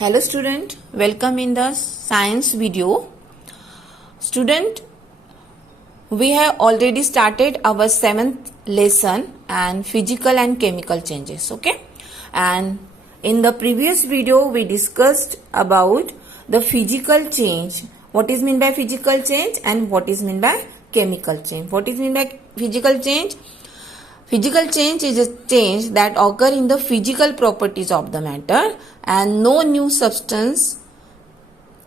Hello student, welcome in the science video. Student, we have already started our 7th lesson and physical and chemical changes, okay? And in the previous video we discussed about the physical change. What is meant by physical change and what is meant by chemical change. What is meant by physical change? Physical change is a change that occur in the physical properties of the matter and no new substance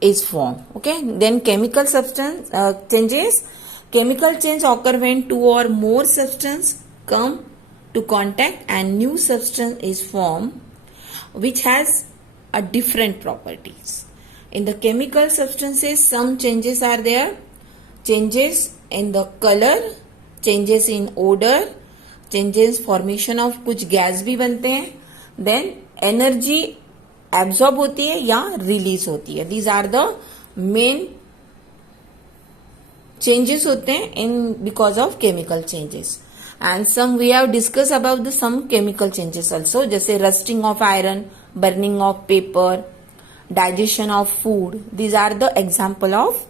is formed. Okay. Then chemical substance changes. Chemical change occur when two or more substance come to contact and new substance is formed which has a different properties. In the chemical substances, some changes are there. Changes in the color, changes in odor, changes formation of कुछ gas भी बनते हैं, then energy absorb होती है या release होती है. These are the main changes होते हैं इन because of chemical changes. And some we have discuss about the some chemical changes also, जैसे rusting of iron, burning of paper, digestion of food. These are the example of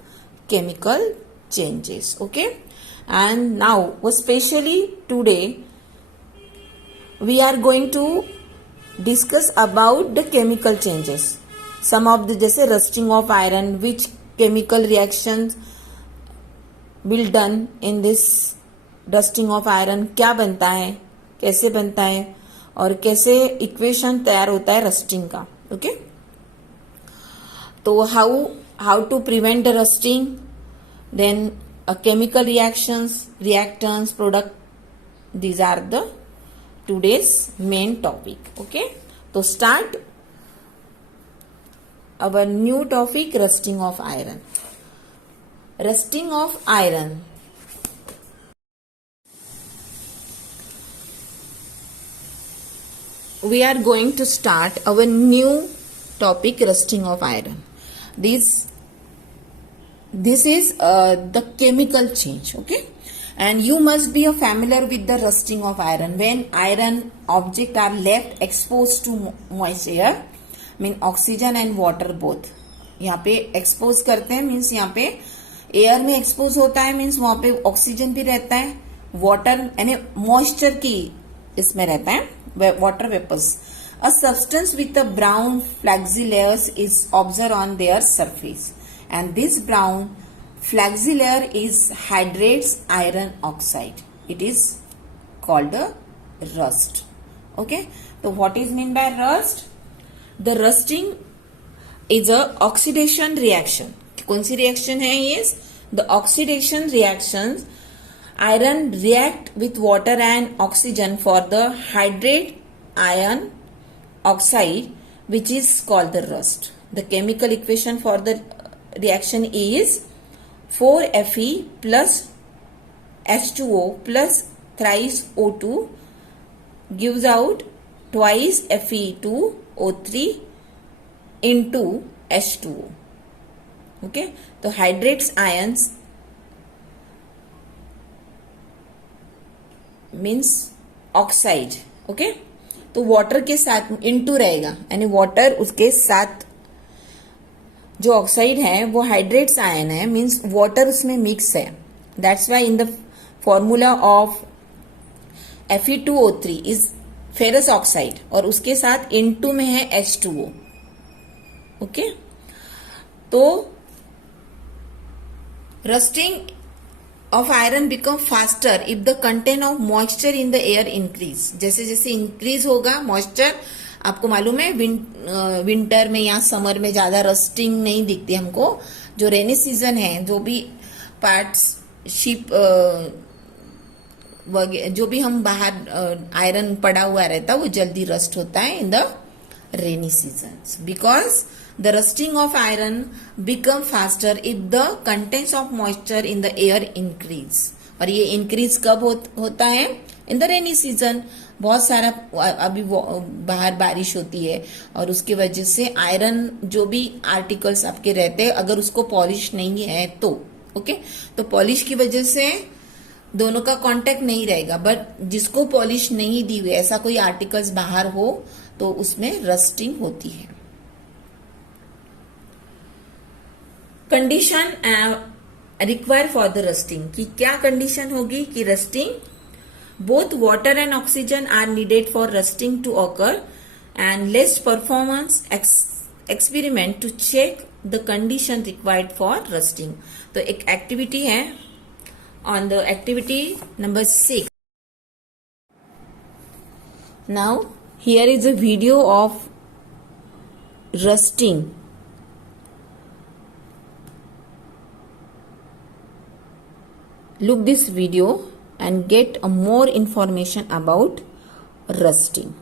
chemical changes. Okay, and now especially today we are going to discuss about the chemical changes. Some of the जैसे rusting of iron, which chemical reactions will done in this rusting of iron, क्या बनता है, कैसे बनता है और कैसे equation तैयार होता है रस्टिंग का. ओके, तो how to prevent the rusting, then chemical reactions, reactants, product, these are the today's main topic. Okay, so start our new topic, rusting of iron. Rusting of iron. We are going to start our new topic, rusting of iron. This is the chemical change. Okay, and you must be familiar with the rusting of iron. When iron objects are left exposed to moist air, mean oxygen and water both. यहाँ पे expose करते हैं means यहाँ पे air में expose होता है means वहाँ पे oxygen भी रहता है, water यानी moisture की इसमें रहता है, water vapors. A substance with a brown flaky layers is observed on their surface. And this brown flaky layer is hydrates iron oxide. It is called a rust. Okay, so what is meant by rust? The rusting is a oxidation reaction. कौन सी reaction है ये? The oxidation reactions. Iron react with water and oxygen for the hydrate iron oxide, which is called the rust. The chemical equation for the reaction is 4Fe plus H2O plus thrice O2 gives out twice Fe2O3 into H2O. Okay, तो hydrates ions means oxide. Okay, तो water के साथ into रहेगा यानी water उसके साथ जो oxide है वो हाइड्रेट्स आयन है मीन्स वाटर उसमें मिक्स है. That's why in the formula of Fe2O3 is ferrous oxide और उसके साथ N2 में है H2O. ओके, तो rusting of iron become faster if the content of moisture in the air increase. जैसे जैसे इंक्रीज होगा मॉइस्चर, आपको मालूम है विंटर में या समर में ज्यादा रस्टिंग नहीं दिखती हमको. जो रेनी सीजन है, जो भी पार्ट्स शिप जो भी हम बाहर आयरन पड़ा हुआ रहता है वो जल्दी रस्ट होता है in the rainy season because the rusting of iron become faster if the contents of moisture in the air increase. और ये इंक्रीज कब होता है? In the rainy season. बहुत सारा अभी बाहर बारिश होती है और उसकी वजह से आयरन जो भी आर्टिकल्स आपके रहते हैं अगर उसको पॉलिश नहीं है तो ओके, तो पॉलिश की वजह से दोनों का कांटेक्ट नहीं रहेगा. बट जिसको पॉलिश नहीं दी हुई ऐसा कोई आर्टिकल्स बाहर हो तो उसमें रस्टिंग होती है. Condition require for the rusting, कि क्या कंडीशन होगी कि rusting, both water and oxygen are needed for rusting to occur, and let's performance experiment to check the condition required for rusting. तो एक एक्टिविटी है on the activity number 6. Now here is a video of rusting. Look this video and get a more information about rusting.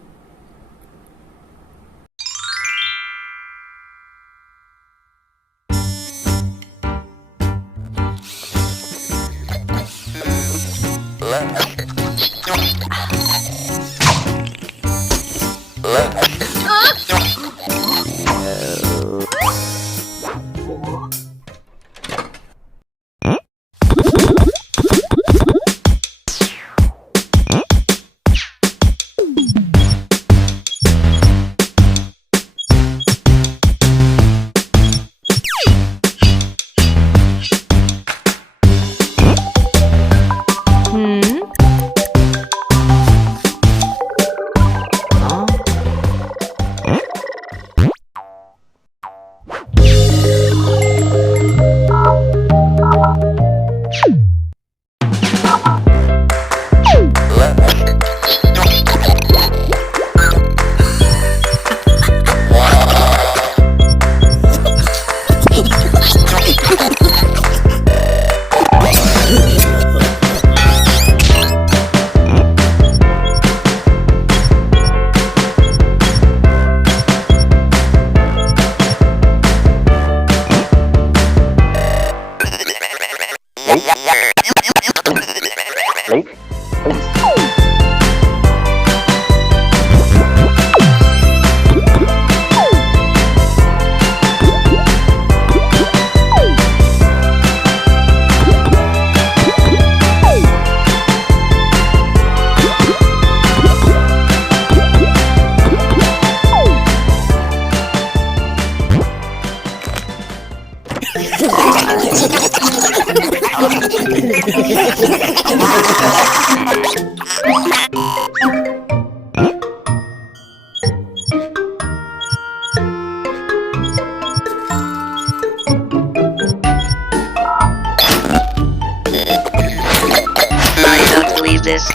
I don't believe this.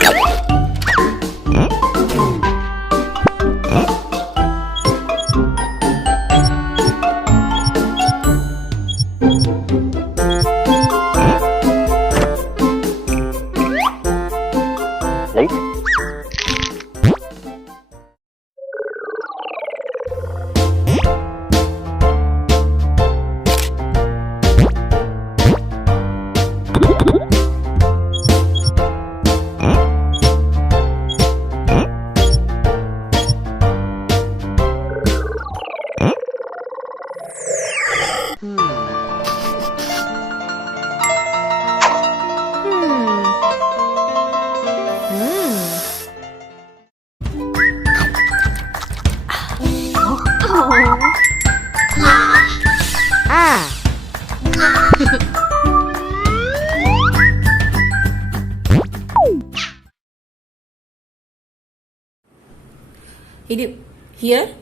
Here,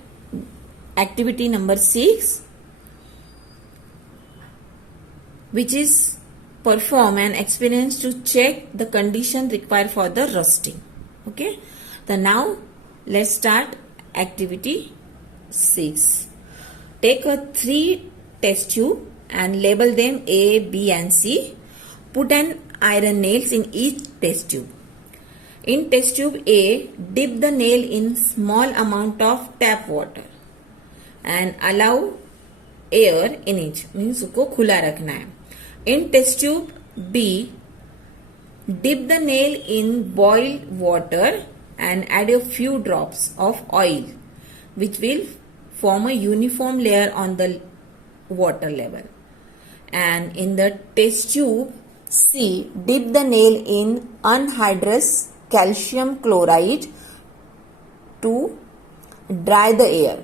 activity number 6, which is perform an experiment to check the condition required for the rusting. Okay, so now let's start activity 6. Take a 3 test tube and label them A, B and C. Put an iron nails in each test tube. In test tube A, dip the nail in small amount of tap water and allow air in it, means उसको खुला रखना है. In test tube B, dip the nail in boiled water and add a few drops of oil, which will form a uniform layer on the water level. And in the test tube C, dip the nail in anhydrous calcium chloride to dry the air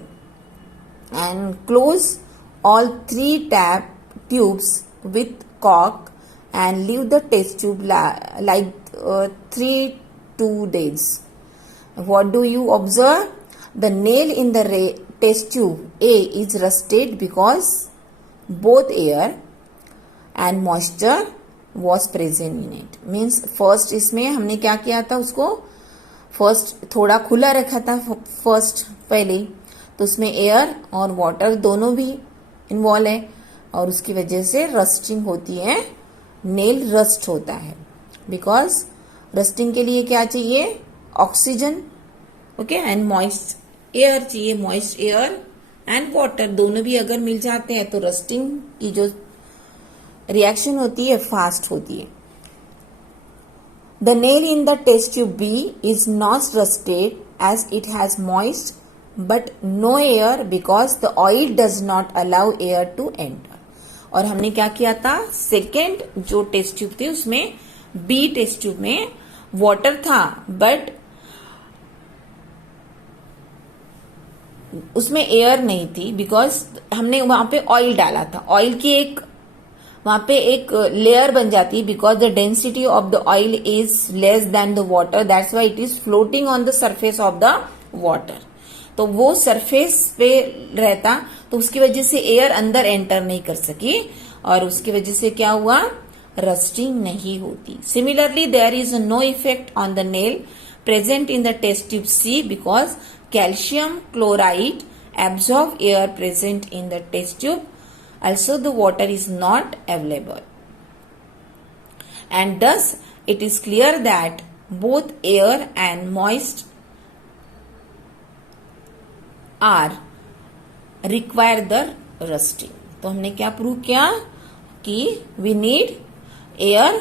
and close all 3 tubes with cork and leave the test tube like 3-2 days. What do you observe? The nail in the test tube A is rusted because both air and moisture was present in it. Means first इसमें हमने क्या किया था, उसको first थोड़ा खुला रखा था फर्स्ट पहले, तो उसमें एयर और वाटर दोनों भी इन्वॉल्व है और उसकी वजह से रस्टिंग होती है, नेल रस्ट होता है. बिकॉज रस्टिंग के लिए क्या चाहिए? Oxygen, okay, and moist air चाहिए. मॉइस्ट एयर एंड वाटर दोनों भी अगर मिल जाते हैं तो रस्टिंग की जो रिएक्शन होती है फास्ट होती है. The nail in the test tube B is not rusted as it has moist but no air because the oil does not allow air to enter. और हमने क्या किया था, सेकेंड जो टेस्ट ट्यूब थी उसमें बी टेस्ट ट्यूब में water था बट उसमें एयर नहीं थी बिकॉज हमने वहां पे ऑयल डाला था. ऑयल की एक वहां पे एक लेयर बन जाती है because the density of the oil is less than the water, that's why it is floating on the surface of the water. तो वो सरफेस पे रहता तो उसकी वजह से एयर अंदर एंटर नहीं कर सकी और उसकी वजह से क्या हुआ, रस्टिंग नहीं होती. Similarly there is no effect on the nail present in the test tube C because calcium chloride absorb air present in the test tube. Also the water is not available and thus it is clear that both air and moist are require the rusting. तो हमने क्या prove किया कि we need air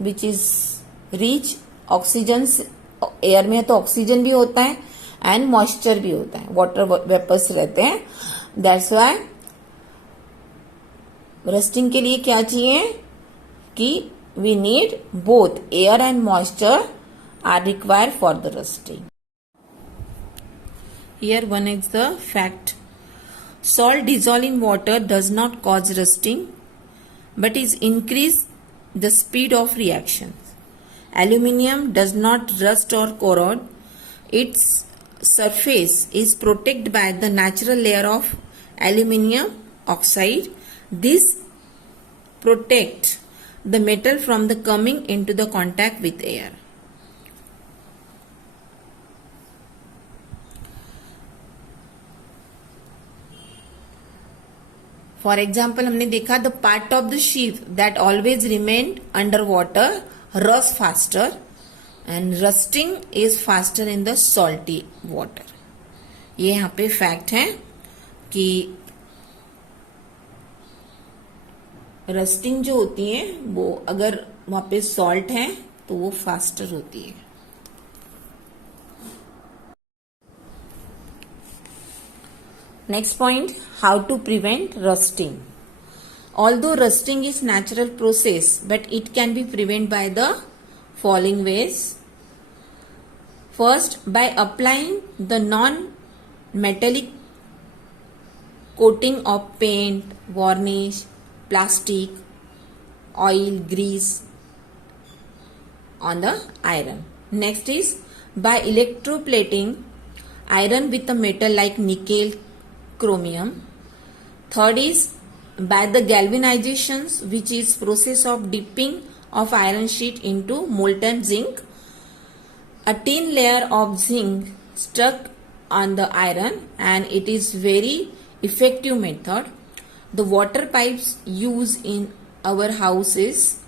which is rich oxygen. Air में तो oxygen भी होता है एंड मॉइस्चर भी होता है, वाटर वेपर्स रहते हैं. दैट्स वाई रस्टिंग के लिए क्या चाहिए कि we need both air and moisture are required for the rusting. Here one is the fact. Salt dissolved in water does not cause rusting but is increase the speed of reactions. Aluminium does not rust or corrode. Its surface is protected by the natural layer of aluminium oxide. This protects the metal from the coming into the contact with air. For example, हमने देखा the part of the sheath that always remained under water rust faster and rusting is faster in the salty water. ये यहाँ पे fact है कि rusting जो होती है वो अगर वहां पे सॉल्ट है तो वो फास्टर होती है. Next point, how to prevent rusting. Although rusting is natural process, but it can be prevented by the following ways. First, by applying the non-metallic coating of paint, varnish, plastic, oil, grease on the iron. Next is by electroplating iron with a metal like nickel, chromium. Third is by the galvanizations, which is process of dipping of iron sheet into molten zinc. A thin layer of zinc stuck on the iron and it is very effective method. The water pipes used in our houses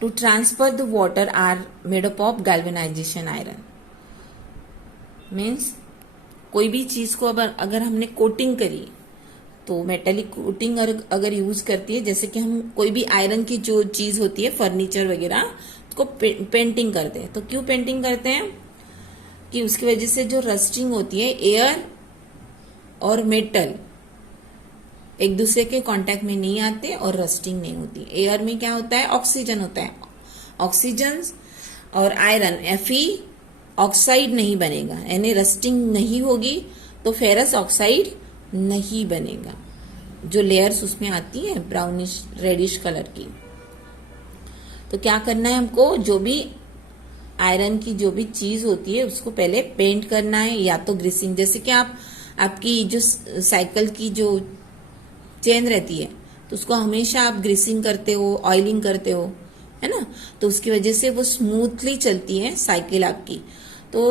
to transfer the water are made up of galvanization iron. Means कोई भी चीज को अगर हमने coating करी तो metallic coating अगर use करती है, जैसे कि हम कोई भी आयरन की जो चीज होती है फर्नीचर वगैरह उसको पेंटिंग करते हैं. तो क्यों पेंटिंग करते हैं कि उसकी वजह से जो रस्टिंग होती है, एयर और मेटल एक दूसरे के कांटेक्ट में नहीं आते और रस्टिंग नहीं होती. एयर में क्या होता है, ऑक्सीजन होता है. ऑक्सीजन और आयरन Fe ऑक्साइड नहीं बनेगा, यानी रस्टिंग नहीं होगी तो फेरस ऑक्साइड नहीं बनेगा. जो लेयर्स उसमें आती है ब्राउनिश रेडिश कलर की। तो क्या करना है हमको, जो भी आयरन की जो भी चीज होती है उसको पहले पेंट करना है, या तो ग्रीसिंग, जैसे कि आपकी जो साइकिल की जो चेन रहती है तो उसको हमेशा आप ग्रीसिंग करते हो, ऑयलिंग करते हो, है ना, तो उसकी वजह से वो स्मूथली चलती है साइकिल आपकी। तो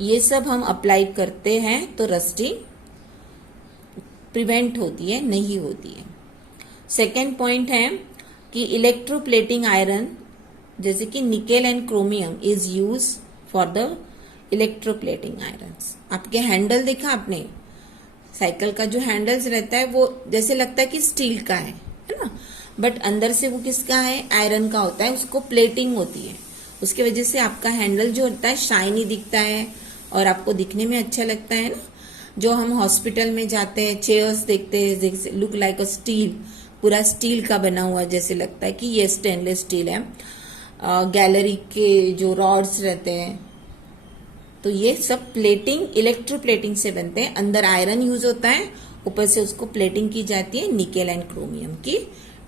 ये सब हम अप्लाई करते हैं तो रस्टिंग प्रिवेंट होती है, नहीं होती है। सेकेंड पॉइंट है कि इलेक्ट्रोप्लेटिंग आयरन जैसे कि nickel and chromium is use for the electroplating iron. आपके हैंडल देखा आपने, साइकिल का जो हैंडल्स रहता है वो जैसे लगता है कि स्टील का है ना, बट अंदर से वो किसका है, आयरन का होता है, उसको प्लेटिंग होती है। उसकी वजह से आपका हैंडल जो होता है शाइनी दिखता है और आपको दिखने में अच्छा लगता है ना। जो हम हॉस्पिटल में जाते हैं, चेयर्स देखते हैं, जैसे लुक लाइक अ स्टील, पूरा स्टील का बना हुआ, जैसे लगता है कि ये स्टेनलेस स्टील है। गैलरी के जो रॉड्स रहते हैं, तो ये सब प्लेटिंग, इलेक्ट्रोप्लेटिंग से बनते हैं। अंदर आयरन यूज होता है, ऊपर से उसको प्लेटिंग की जाती है निकेल एंड क्रोमियम की।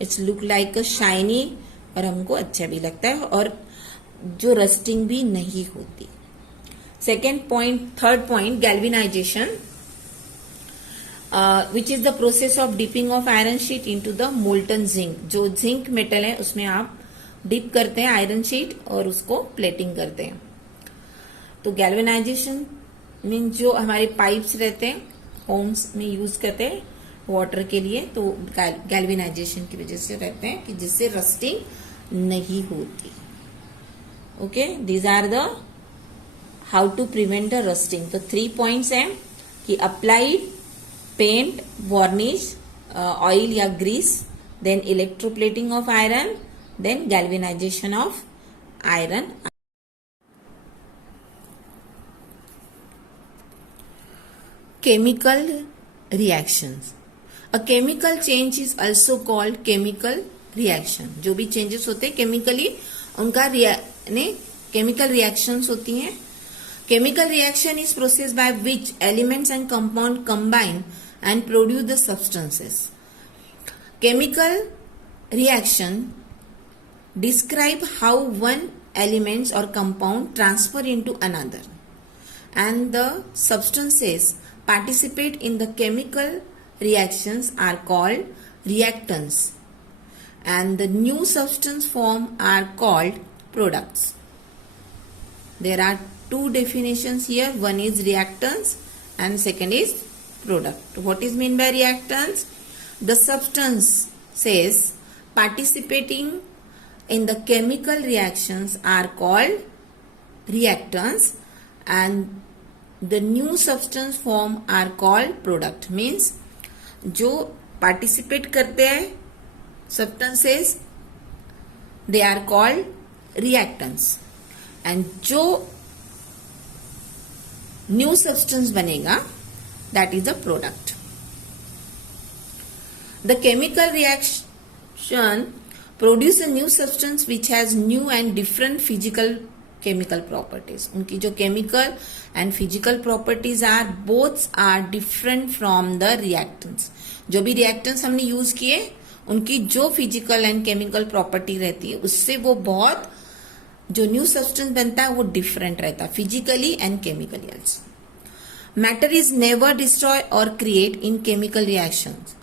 It's look like a shiny, और हमको अच्छा भी लगता है, और जो रस्टिंग भी नहीं होती। Third point, galvanisation, which is the process of dipping of iron sheet into the molten zinc. जो जिंक मेटल है उसमें आप डिप करते हैं आयरन शीट और उसको प्लेटिंग करते हैं। तो गैल्वेनाइजेशन मीन जो हमारे पाइप्स रहते हैं होम्स में यूज करते हैं वाटर के लिए, तो गैल्वेनाइजेशन की वजह से रहते हैं कि जिससे रस्टिंग नहीं होती। Okay, these are the how to prevent the rusting. तो 3 पॉइंट्स हैं कि अप्लाइड पेंट, वार्निश, ऑयल या grease, then electroplating of iron, then galvanization of iron. Chemical reactions. A chemical change is also called chemical reaction. जो भी changes होते हैं chemically, उनका chemical reactions होती हैं। Chemical reaction is process by which elements and compound combine and produce the substances. Chemical reaction describe how one element or compound transfer into another, and the substances participate in the chemical reactions are called reactants, and the new substance form are called products. There are 2 definitions here, one is reactants and second is product. What is meant by reactants? The substances participating in the chemical reactions are called reactants, and the new substance form are called product. Means जो participate करते हैं substances, they are called reactants, and जो new substance बनेगा that is the product. The chemical reaction produce a new substance which has new and different physical chemical properties. उनकी जो chemical and physical properties are both are different from the reactants. जो भी reactants हमने use किए उनकी जो physical and chemical property रहती है उससे वो बहुत, जो new substance बनता है वो different रहता है physically and chemically also. Matter is never destroyed or create in chemical reactions,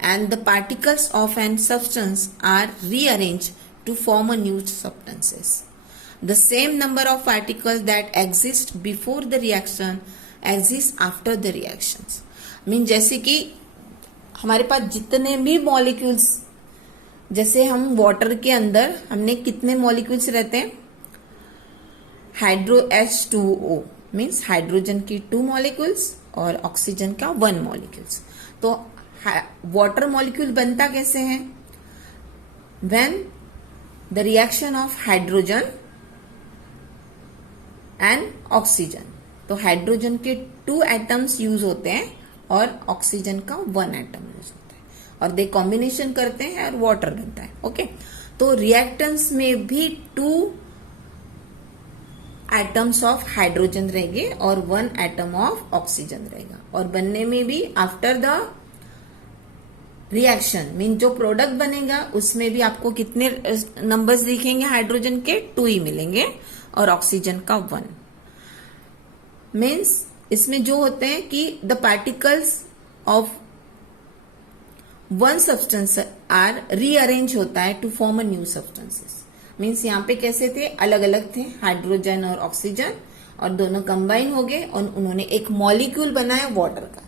and the particles of an substance are rearranged to form a new substances. The same number of particles that exist before the reaction exist after the reactions. Mean जैसे कि हमारे पास जितने भी molecules, जैसे हम water के अंदर हमने कितने मॉलिक्यूल्स रहते हैं, हाइड्रो H2O मीन्स हाइड्रोजन की 2 मॉलिक्यूल्स और ऑक्सीजन का 1 मॉलिक्यूल्स। तो वाटर मॉलिक्यूल बनता कैसे है, when the reaction of hydrogen and oxygen. तो हाइड्रोजन के 2 एटम्स यूज होते हैं और ऑक्सीजन का 1 एटम यूज होता है, और दे कॉम्बिनेशन करते हैं और वाटर बनता है। ओके, तो रिएक्टेंट्स में भी 2 एटम्स ऑफ हाइड्रोजन रहेंगे और 1 एटम ऑफ ऑक्सीजन रहेगा। और बनने में भी आफ्टर द रिएक्शन मीन जो प्रोडक्ट बनेगा उसमें भी आपको कितने नंबर्स दिखेंगे, हाइड्रोजन के 2 ही मिलेंगे और ऑक्सीजन का 1। मीन्स इसमें जो होते हैं कि the particles of one substance are rearrange होता है to form a new substances. Means यहाँ पे कैसे थे, अलग अलग थे हाइड्रोजन और ऑक्सीजन, और दोनों कंबाइन हो गए और उन्होंने एक मॉलिक्यूल बनाया वाटर का।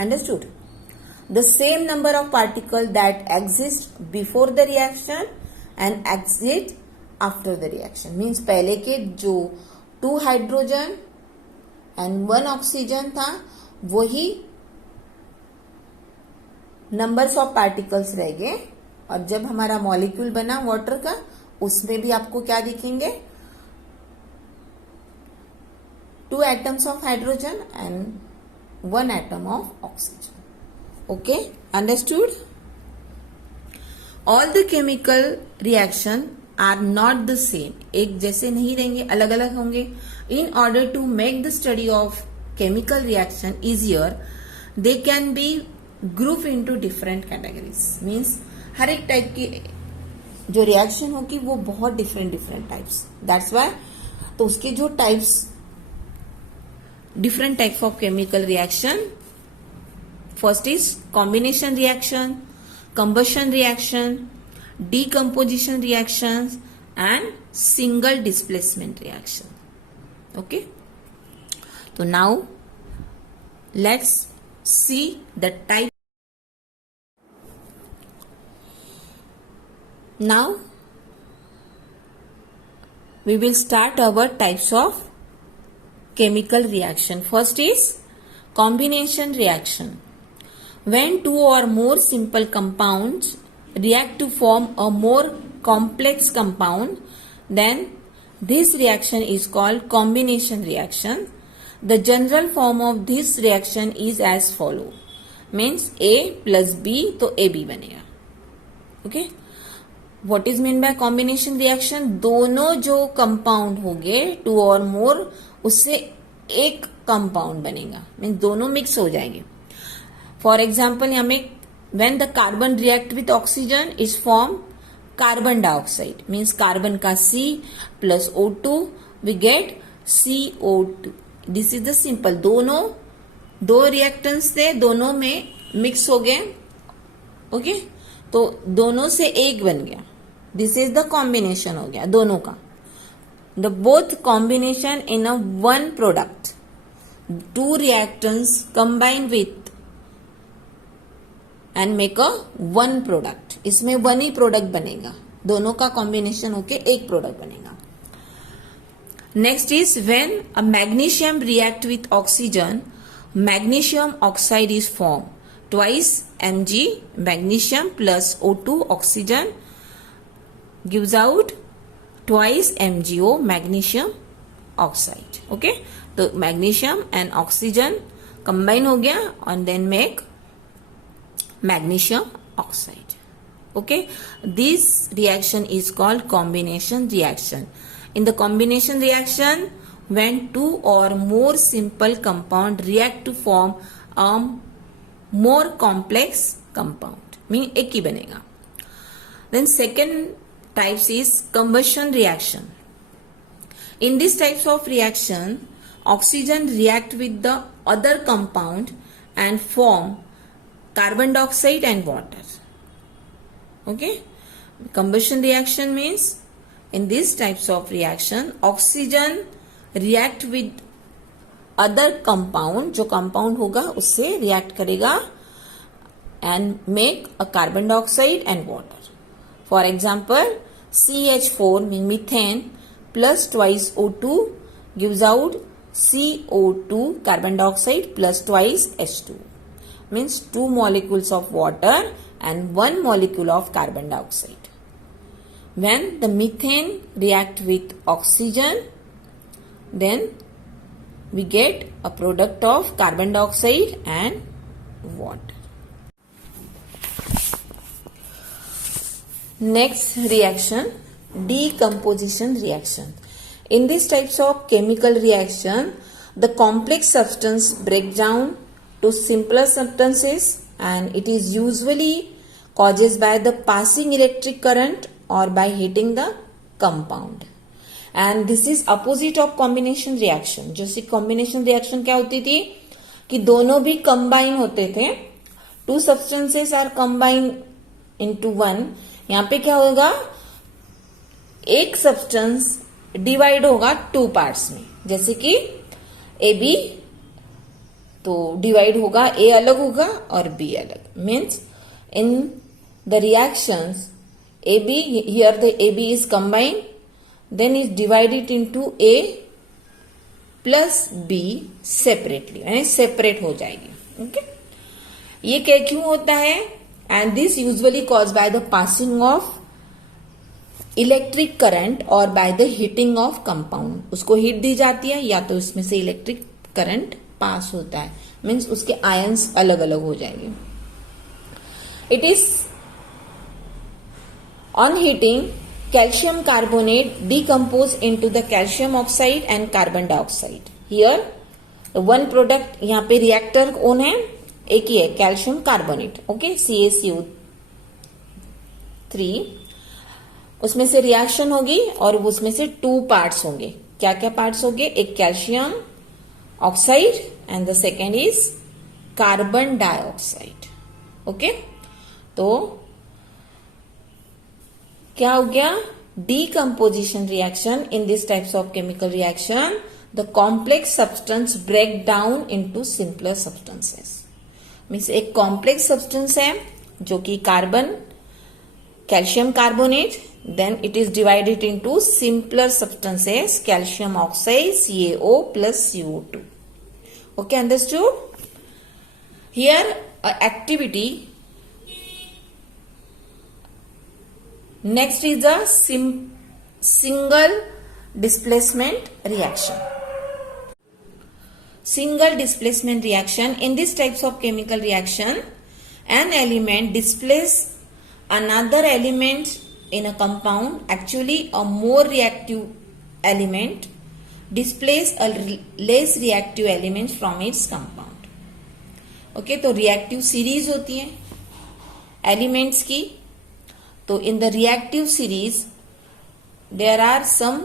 Understood? The same number of particle that exist before the reaction and exist after the reaction. Means पहले के जो 2 हाइड्रोजन एंड 1 ऑक्सीजन था वही नंबर्स ऑफ पार्टिकल्स रह गए, और जब हमारा मॉलिक्यूल बना वाटर का उसमें भी आपको क्या दिखेंगे, 2 atoms of hydrogen and 1 atom of oxygen. Okay, understood? All the chemical reaction are not the same, एक जैसे नहीं रहेंगे, अलग अलग होंगे। In order to make the study of chemical reaction easier they can be group into different categories. Means हर एक type की जो रिएक्शन होगी वो बहुत डिफरेंट टाइप्स, दैट्स वाई तो उसके जो types different types of chemical reaction, first is combination reaction, combustion reaction, decomposition reactions and single displacement reaction. Okay, so now let's see the type. Now we will start our types of chemical reaction. First is combination reaction. When 2 or more simple compounds react to form a more complex compound, then this reaction is called combination reaction. The general form of this reaction is as follow. Means A plus B तो AB बनेगा. Okay? What is meant by combination reaction? दोनों जो compound होंगे 2 और मोर उससे एक compound बनेगा, means दोनों मिक्स हो जाएंगे। फॉर एग्जाम्पल यहाँ में when the carbon react with oxygen is form carbon dioxide, means carbon का C plus O2 we get CO2. This is the simple, दोनों 2 रिएक्टेंट्स थे, दोनों में मिक्स हो गए। ओके, तो दोनों से एक बन गया, दिस इज द कॉम्बिनेशन हो गया दोनों का। The both combination in a 1 product, 2 reactants combine with and make a 1 product. इसमें 1 ही प्रोडक्ट बनेगा, दोनों का कॉम्बिनेशन होके एक प्रोडक्ट बनेगा। Next is when a magnesium react with oxygen, magnesium oxide is form, twice Mg magnesium plus O2 oxygen gives out twice MgO magnesium oxide. Okay, तो magnesium and oxygen combine हो गया और then make magnesium oxide. Okay, this reaction is called combination reaction. In the combination reaction, when 2 or more simple compound react to form a more complex compound, mean एक ही बनेगा। Then second types is combustion reaction. In these types of reaction, oxygen react with the other compound and form carbon dioxide and water. Okay, combustion reaction means in these types of reaction oxygen react with other compound, जो compound होगा उससे react करेगा and make a carbon dioxide and water. For example, CH4 means methane plus twice O2 gives out CO2 carbon dioxide plus twice H2. Means 2 molecules of water and 1 molecule of carbon dioxide. When the methane react with oxygen, then we get a product of carbon dioxide and water. Next reaction, decomposition reaction. In these types of chemical reaction, the complex substance break down to simpler substances and it is usually caused by the passing electric current or by heating the compound. And this is opposite of combination reaction. जैसे combination reaction क्या होती थी कि दोनों भी combine होते थे. Two substances are combined into one. यहाँ पे क्या होगा, एक सब्सटेंस डिवाइड होगा टू पार्ट्स में, जैसे कि ए बी, तो डिवाइड होगा, ए अलग होगा और बी अलग. Means in the reactions A B, here the A B is combined, then is divided into A plus B separately, यानी सेपरेट हो जाएगी. ओके, ये क्या क्यों होता है? And this usually cause by the passing of electric current और by the heating of compound. उसको हीट दी जाती है या तो उसमें से इलेक्ट्रिक करंट पास होता है, मीन्स उसके आयंस अलग अलग हो जाएंगे. It is on heating calcium carbonate decompose into the calcium oxide and carbon dioxide. Here one product, यहाँ पे रिएक्टर कौन है? एक ही है, कैल्शियम कार्बोनेट. ओके, CaCO3, उसमें से रिएक्शन होगी और उसमें से टू पार्ट्स होंगे. क्या क्या पार्ट्स होंगे? एक calcium oxide and the second is carbon dioxide. Okay, तो क्या हो गया? Decomposition reaction. In this types of chemical reaction the complex substance break down into simpler substances. Means एक कॉम्प्लेक्स सब्सटेंस है जो कि carbon, calcium carbonate, then it is divided into simpler substances, calcium oxide, CaO plus CO2. Okay, understood? Here activity. Next is the single displacement reaction. Single displacement reaction. In these types of chemical reaction, an element displaces another element in a compound. Actually a more reactive element displaces a less reactive element from its compound. Okay, तो reactive series होती है elements की. तो in the reactive series there are some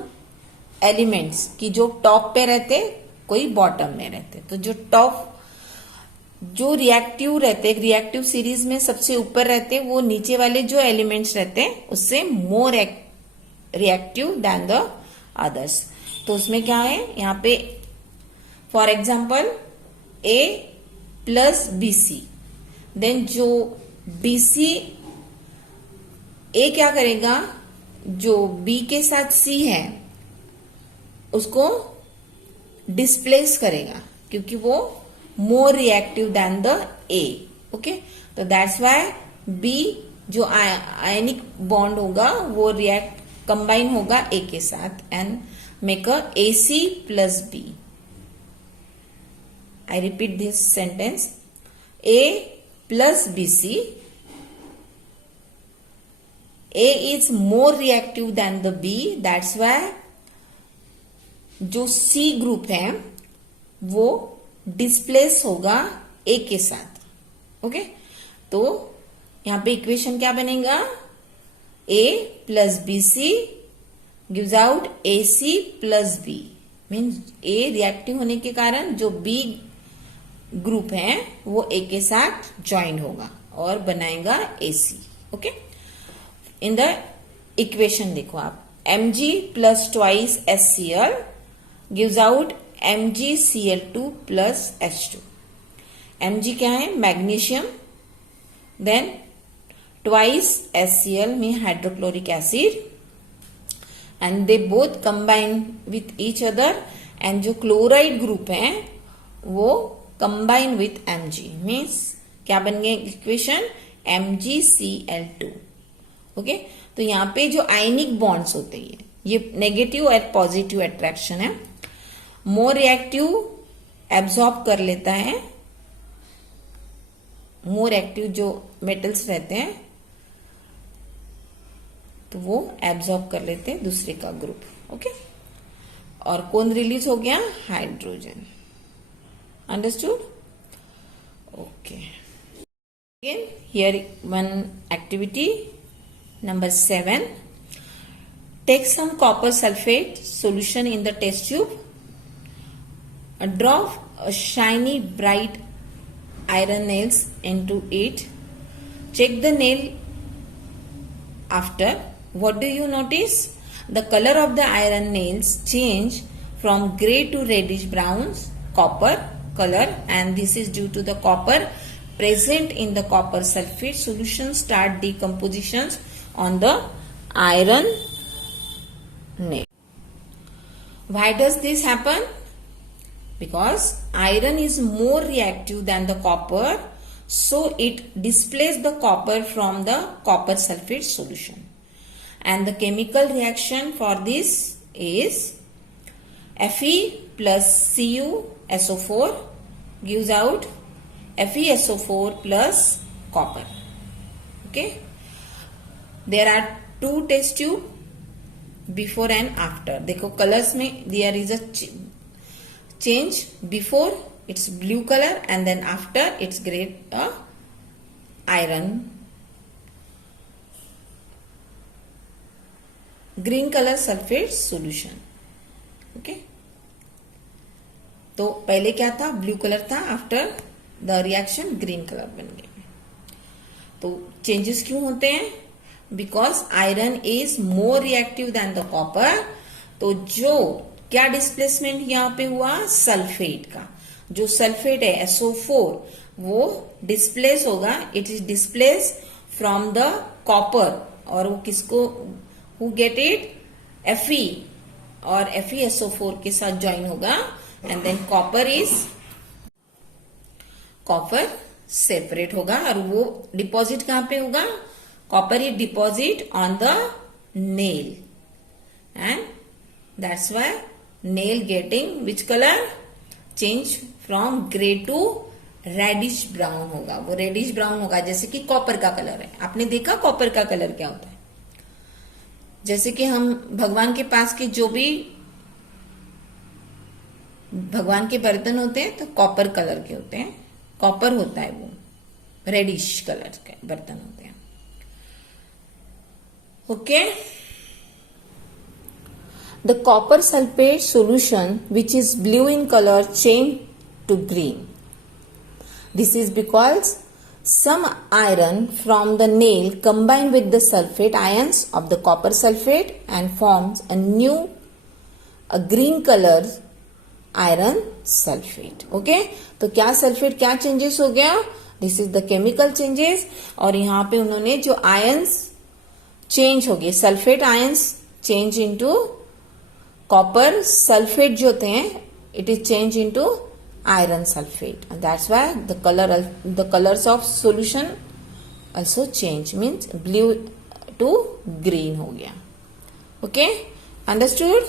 elements की जो top पे रहते, कोई bottom में रहते. तो जो top, जो रिएक्टिव रहते, रिएक्टिव सीरीज में सबसे ऊपर रहते, वो नीचे वाले जो एलिमेंट्स रहते हैं उससे more reactive than the others. तो उसमें क्या है, यहाँ पे for example A plus BC, then जो बीसी, ए क्या करेगा, जो बी के साथ सी है उसको डिस्प्लेस करेगा क्योंकि वो more reactive than the A. Okay, तो that's why B जो आयनिक बॉन्ड होगा वो रिएक्ट कंबाइन होगा A के साथ and make a AC plus B. I repeat this sentence. A plus BC. A is more reactive than the B. That's why जो C group है वो displace होगा ए के साथ. ओके, तो यहां पे इक्वेशन क्या बनेगा? A plus B C gives out A C plus B. Means A reactive होने के कारण जो बी ग्रुप है वो ए के साथ ज्वाइन होगा और बनाएगा ए सी. ओके, इन द इक्वेशन देखो आप, Mg plus twice HCl gives out MgCl2 plus H2. Mg क्या है? मैग्नीशियम, देन ट्वाइस HCl में hydrochloric acid and they both combine with each other and जो क्लोराइड ग्रुप है वो कंबाइन विथ Mg. मीन्स क्या बन गया इक्वेशन? MgCl2. ओके, तो यहाँ पे जो आयनिक बॉन्ड्स होते हैं ये नेगेटिव और पॉजिटिव अट्रैक्शन है. मोर रिएक्टिव एब्सॉर्ब कर लेता है, मोर एक्टिव जो मेटल्स रहते हैं तो वो एब्सॉर्ब कर लेते हैं दूसरे का ग्रुप. ओके, और कौन रिलीज हो गया? Hydrogen. Understood? Okay, again here one activity number 7. Take some copper sulfate solution in the test tube. Drop a shiny bright iron nails into it. Check the nail after. What do you notice? The color of the iron nails change from grey to reddish brown copper color, and this is due to the copper present in the copper sulfate solution start decompositions on the iron nail. Why does this happen? Because iron is more reactive than the copper, so it displaces the copper from the copper sulfate solution. And the chemical reaction for this is Fe plus CuSO4 gives out FeSO4 plus copper. Okay. There are two test tube before and after. देखो colors में there is a change. Before it's blue color and then after it's grey iron green color sulfate solution. Okay. तो पहले क्या था? Blue colour था, after the reaction green colour बन गया. तो चेंजेस क्यों होते हैं? Because iron is more reactive than the copper. तो जो क्या डिस्प्लेसमेंट यहाँ पे हुआ? सल्फेट का. जो सल्फेट है SO4 वो डिस्प्लेस होगा. It is displace from the copper. और वो किसको हु गेट इट? Fe और FeSO4 के साथ ज्वाइन होगा एंड देन कॉपर सेपरेट होगा. और वो डिपॉजिट कहां पे होगा? Copper is deposit on the nail and that's why nail getting which colour? Change from grey to reddish brown होगा. वो रेडिश ब्राउन होगा जैसे कि कॉपर का कलर है. आपने देखा कॉपर का कलर क्या होता है? जैसे कि हम भगवान के पास के जो भी भगवान के बर्तन होते हैं तो कॉपर कलर के होते हैं. कॉपर होता है, वो रेडिश कलर के बर्तन होते हैं. Okay. The copper sulfate solution, which is blue in color, changed to green. This is because some iron from the nail combined with the sulfate ions of the copper sulfate and forms a green color iron sulfate. Okay, तो क्या sulphate क्या changes हो गया? This is the chemical changes. और यहाँ पे उन्होंने जो आयंस चेंज हो गए, sulphate ions change into copper sulphate जो होते हैं, it is change into iron sulfate. And that's why the colors of solution also change, means blue to green हो गया. Okay, understood?